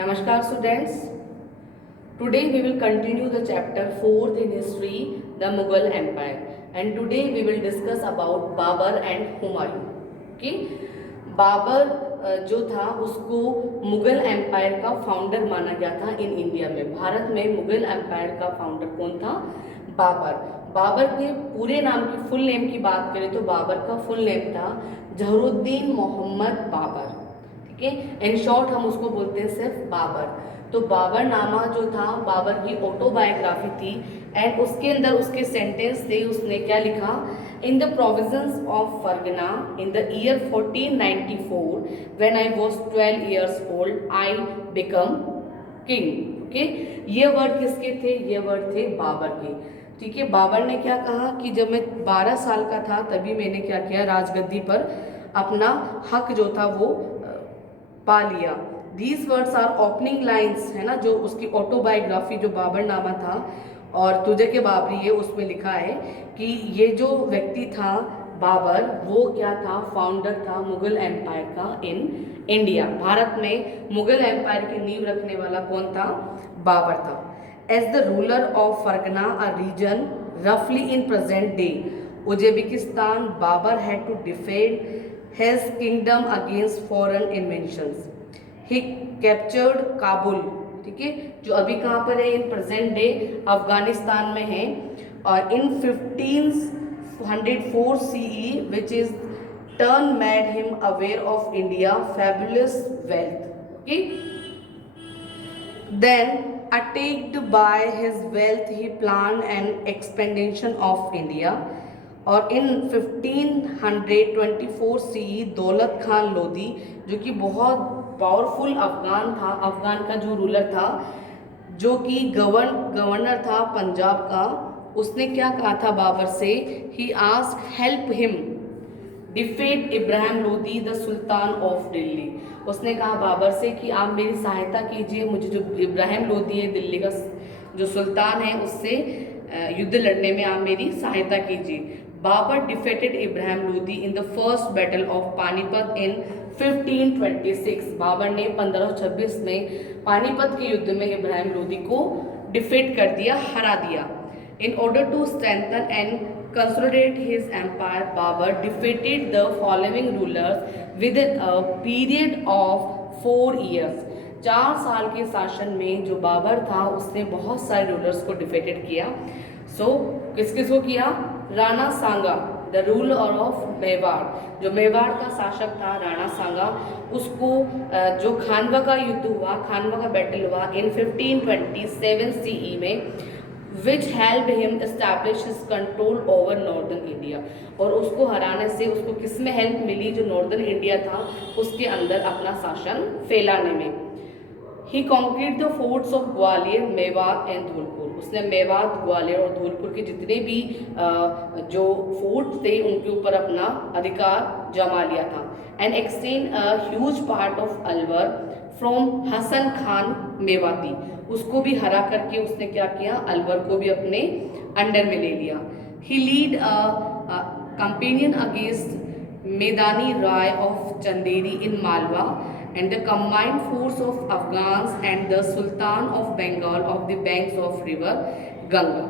Namaskar students. Today we will continue the chapter 4th in history, the Mughal Empire. And today we will discuss about Babur and Humayun. Okay? Babar जो था उसको Mughal empire का founder माना गया था in India में। भारत में Mughal empire का फाउंडर कौन था? बाबर। बाबर के पूरे नाम की फुल नेम की बात करें तो बाबर का फुल नेम था जहरुद्दीन मोहम्मद बाबर। ठीक है, इन शॉर्ट हम उसको बोलते हैं सिर्फ बाबर। तो बाबरनामा जो था बाबर की ऑटोबायोग्राफी थी एंड उसके अंदर उसके सेंटेंस थे। उसने क्या लिखा? In the provisions of Fergana in the year 1494 when I was 12 years old I become king. Okay, ये वर्ड किसके थे? ये वर्ड थे बाबर के। ठीक है, बाबर ने क्या कहा कि जब मैं 12 साल का था तभी मैंने क्या किया, राजगद्दी पर अपना हक जो था वो पा लिया। These words are opening lines, है ना, जो उसकी ऑटोबायोग्राफी जो बाबरनामा था और तुझे के बाबरी है उसमें लिखा है कि ये जो व्यक्ति था बाबर वो क्या था? फाउंडर था मुगल एम्पायर का इन इंडिया। भारत में मुगल एम्पायर की नींव रखने वाला कौन था? बाबर था। As the ruler of Fergana a region रफली in present day Uzbekistan, Babur had to defend his kingdom against foreign inventions. He captured Kabul, ठीक है, जो अभी कहाँ पर है? इन प्रेजेंट डे अफगानिस्तान में है। और इन 1504 CE which is turn made him aware of India fabulous wealth. Okay, then attacked by his wealth he planned an expansion of India. और इन 1524 CE दौलत खान लोधी जो कि बहुत पावरफुल अफगान था, अफगान का जो रूलर था, जो कि गवर्नर था पंजाब का, उसने क्या कहा था बाबर से? He asked help him defeat Ibrahim Lodhi the sultan of Delhi. उसने कहा बाबर से कि आप मेरी सहायता कीजिए, मुझे जो इब्राहिम लोधी है दिल्ली का जो सुल्तान है उससे युद्ध लड़ने में आप मेरी सहायता कीजिए। Babur defeated Ibrahim Lodhi in the first battle of Panipat in 1526। Babur ने 1526 में पानीपत के युद्ध में इब्राहिम लोधी को डिफेट कर दिया, हरा दिया। In order to strengthen and consolidate his empire Babur defeated the following rulers with a period of 4 years। 4 साल के शासन में जो बाबर था उसने बहुत सारे रूलर्स को डिफेटेड किया। किस किस को किया? राणा सांगा, द रूलर ऑफ मेवाड़, जो मेवाड़ का शासक था राणा सांगा, उसको जो खानवा का युद्ध हुआ, खानवा का बैटल हुआ इन 1527 CE में, which help him establish his control over northern India. और उसको हराने से उसको किस में हेल्प मिली? जो नॉर्दर्न इंडिया था उसके अंदर अपना शासन फैलाने में। He conquered the forts of Gwalior, Mewat and Dholpur. उसने मेवात, ग्वालियर और धौलपुर के जितने भी जो फोर्ट थे उनके ऊपर अपना अधिकार जमा लिया था। And extend a huge part of Alwar from Hasan Khan Mewati. उसको भी हरा करके उसने क्या किया? अलवर को भी अपने अंडर में ले लिया। He lead campaign against Medini Rai of Chanderi in Malwa and the combined force of Afghans and the Sultan of Bengal of the banks of river Ganga.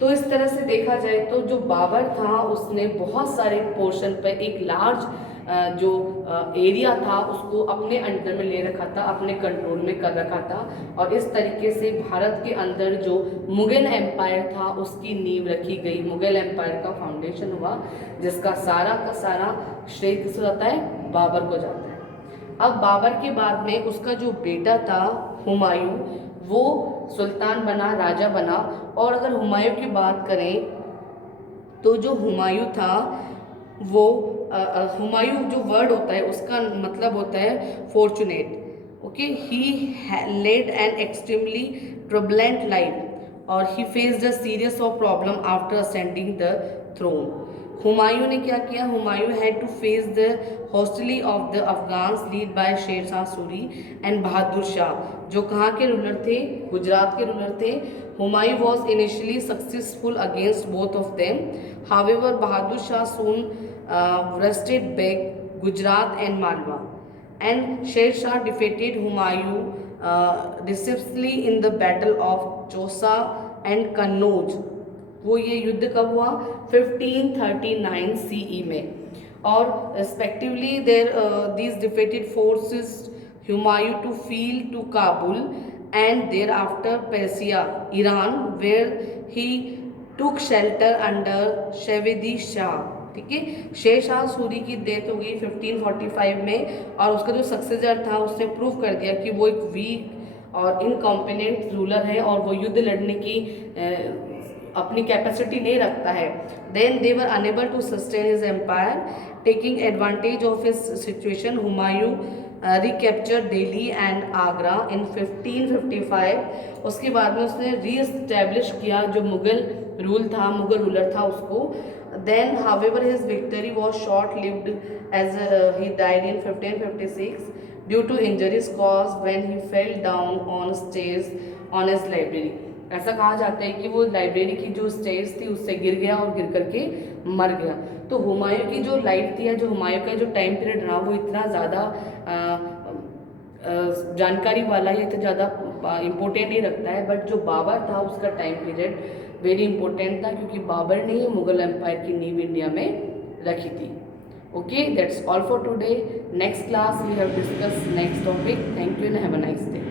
तो इस तरह से देखा जाए तो जो बाबर था उसने बहुत सारे पोर्शन पर एक लार्ज जो एरिया था उसको अपने अंडर में ले रखा था, अपने कंट्रोल में कर रखा था। और इस तरीके से भारत के अंदर जो मुगल एम्पायर था उसकी नींव रखी गई, मुगल एम्पायर का फाउंडेशन हुआ, जिसका सारा का सारा श्रेय किसको जाता है? बाबर को जाता है। अब बाबर के बाद में उसका जो बेटा था हुमायूं, वो सुल्तान बना, राजा बना। और अगर हुमायूं की बात करें तो जो हुमायूं था वो हुमायूं जो वर्ड होता है उसका मतलब होता है fortunate. Okay, he led an extremely turbulent life और he faced a series of problem after ascending the throne. Humayun ने क्या किया? Humayun had to face the hostility of the Afghans lead by Sher Shah Suri and Bahadur Shah, जो कहाँ के रूलर थे? गुजरात के रूलर थे। Humayun was initially successful against both of them, however Bahadur Shah soon wrested back Gujarat and Malwa, and Sher Shah defeated Humayun decisively in the battle of Chausa and Kannauj. वो ये युद्ध कब हुआ? 1539 सीई में। और respectively there these defeated forces Humayun to flee to Kabul and thereafter Persia Iran where he took shelter under Safavid Shah. ठीक है, शेर शाह सूरी की डेथ हो गई 1545 में, और उसका जो सक्सेसर था उसने प्रूव कर दिया कि वो एक वीक और इनकॉम्पिटेंट रूलर है और वो युद्ध लड़ने की अपनी कैपेसिटी नहीं रखता है। Then they were unable to sustain his empire taking advantage of his situation. Humayun recapture Delhi and Agra in 1555। उसके बाद में उसने रीएस्टैब्लिश किया जो मुगल रूल था, मुगल रूलर था उसको। Then, however, his victory was short-lived as he died in 1556 due to injuries caused when he fell down on stairs on his library. ऐसा कहा जाता है कि वो लाइब्रेरी की जो स्टेयर्स थी उससे गिर गया और गिर करके मर गया। तो हुमायूं की जो लाइफ थी या जो हुमायूं का जो टाइम पीरियड रहा वो इतना ज़्यादा जानकारी वाला या इतना ज़्यादा इम्पोर्टेंट नहीं रखता है, बट जो बाबर था उसका टाइम पीरियड वेरी इंपॉर्टेंट था क्योंकि बाबर ने ही मुगल एम्पायर की नींव इंडिया में रखी थी। Okay, that's all for today. Next class we have discuss next topic. Thank you and have a nice day.